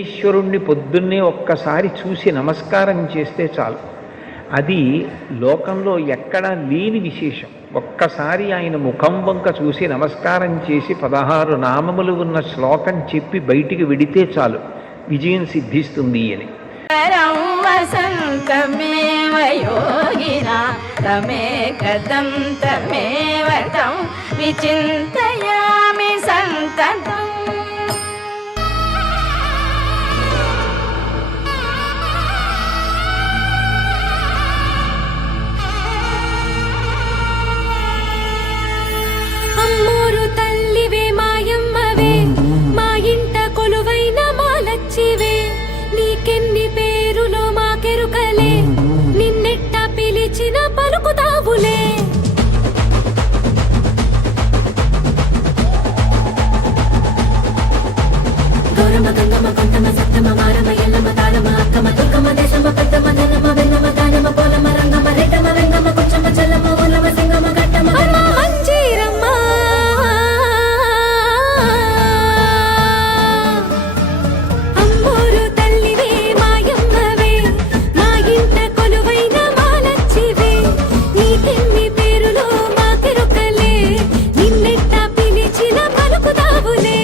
ఈశ్వరుణ్ణి పొద్దున్నే ఒక్కసారి చూసి నమస్కారం చేస్తే చాలు. అది లోకంలో ఎక్కడా లేని విశేషం. ఒక్కసారి ఆయన ముఖం వంక చూసి నమస్కారం చేసి 16 నామములు ఉన్న శ్లోకం చెప్పి బయటికి విడితే చాలు, విజయం సిద్ధిస్తుంది అని. విచింతయామి సంతతం. అమ్మోరు తల్లివే మాయమ్మవే, మా ఇంట కొలువైన మాలచ్చివే, నీకెన్ని పేరులో మాకెరుకలే, నిన్నెట్ట పిలిచిన పలుకుతావులే. గౌరమ్మ గంగమ్మ కొంటమ్మ సత్తమ్మ మారమ్మ ఎల్లమ్మ తాళమ్మ అక్కమ్మ దుర్గమ్మ దేశమ్మ పెద్దమ్మ ధనమ్మ వెన్నమ్మ దానమ్మ పోలమ్మ రంగమ్మ రెడ్డమ్మ వెంగమ్మ కొంచమ్మ చెల్లమ్మ ఊలమ్మ సింగమ్మ గట్టమ్మ మంజీరమ్మ. అమ్మోరు తల్లివే మాయమ్మవే, మా ఇంట కొలువైన మాలచ్చివే, నీకెన్ని పేరులో మాకెరుకలే, నిన్నెట్ట పిలిచిన పలుకుతావులే.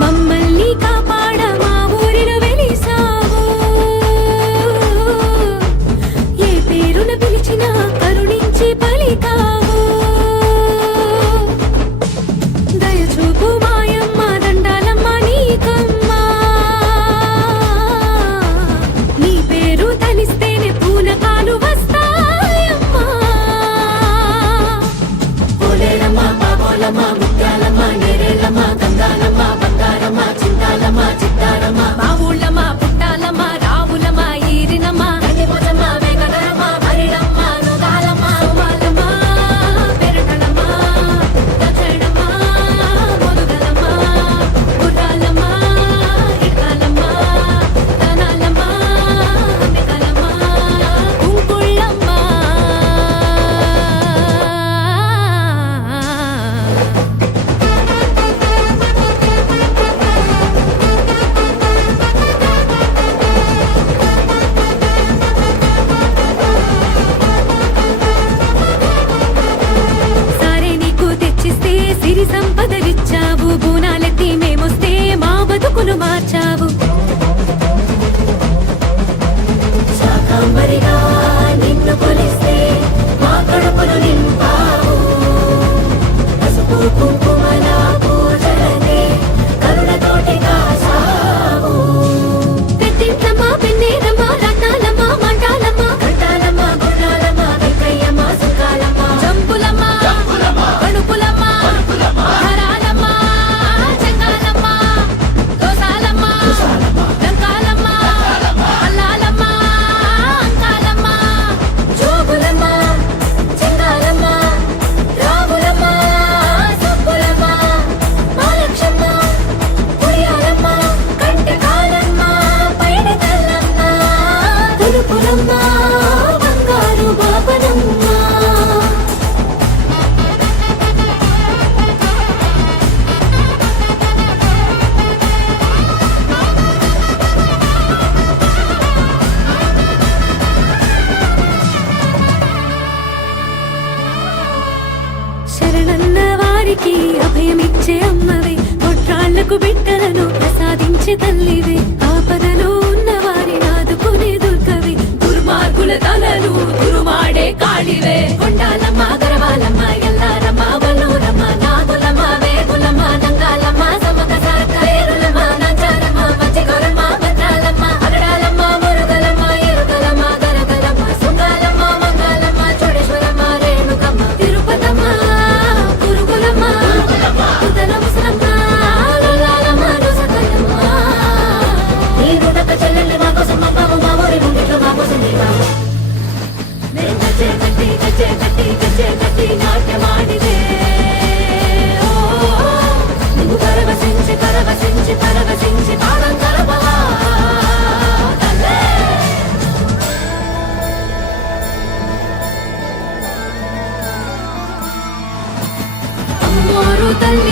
మమ్మల్ని కాపాడ మా ఊరిలో వెలిసావు, ఏ పేరున పిలిచినా కరుణించి పలికావు. దయచూపు మాయమ్మ దండాలమ్మ నీకమ్మ, నీ పేరు తలిస్తేనే పూనకాలు వస్తాయమ్మా. పోలేరమ్మ పాగోలమ్మ ముత్యాలమ్మ నేరేళ్ళమ్మ గంగాలమ్మ బంగారమ్మ చింతాలమ్మ చిత్తారమ్మ మా ఊళ్ళమ్మ పుట్టాలమ్మ రావులమ్మ ఈరినమ్మ గండిపోచమ్మ వేగదరమ్మ మరిడమ్మ నుగాలమ్మ సుమాలమ్మ పెరటలమ్మ దక్షిణమ్మ మొదుగలమ్మ గుర్రాలమ్మ ఇట్కాలమ్మ తనాలమ్మ అంబికలమ్మ కుంకుళ్ళమ్మ. సారే నీకు తెచ్చిస్తే సిరి సంపదలిచ్చావు, బూనాలెత్తి మేమొస్తే మా బతుకులు మార్చావు. శాకంబరిగా నిన్ను కొలిస్తే మా కడుపులు నింపావు, పసుపు కుంకుమల పూజలనే కరుణతోటి కాసావు. పెట్టింట్లమ్మ పెన్నేరమ్మ రత్నాలమ్మ మంటాలమ్మ కట్టాలమ్మ గుర్రాలమ్మ వెంకయ్యమ్మ సుంకాలమ్మ జంపులమ్మ కడుపులమ్మ హరాలమ్మ చెంగాలమ్మ దోసాలమ్మ లంకాలమ్మ అల్లాలమ్మ అంకాలమ్మ జోగులమ్మ చెంగాలమ్మ రావులమ్మ సబ్బులమ్మ మాలక్షమ్మ పుడియాలమ్మ కంటకాలమ్మ పైడి తల్లమ్మ తులుపులమ్మ బంగారు బాపనమ్మ. శరణన్న వారికి అభయమిచ్చే అమ్మవే, కొట్రాళ్లకు బిడ్డలను ప్రసాదించే తల్లివే, ఆపదలో ఉన్న వారిని ఆదుకునే దుర్గవే, దుర్మార్గుల తలలు దురుమాడే కాళివే. కొండాలమ్మ గరవాలమ్మ ఎల్లారమ్మ వల్లూరమ్మ నాగులమ్మ వేగులమ్మ నంగాలమ్మ సమక సార్క ఏరులమ్మ నంచారమ్మ మచ్చిగొరమ్మ భద్రాలమ్మ అగడాలమ్మ మురుగలమ్మ ఎరుగలమ్మ గరగలమ్మ సుంగాలమ్మ మంగాలమ్మ చోడేశ్వరమ్మ రేణుకమ్మ తిరుపతమ్మ కురుగులమ్మ ఉదల ముసలమ్మ లొల్లాలమ్మ నుసకలమ్మ. నీ తల్లి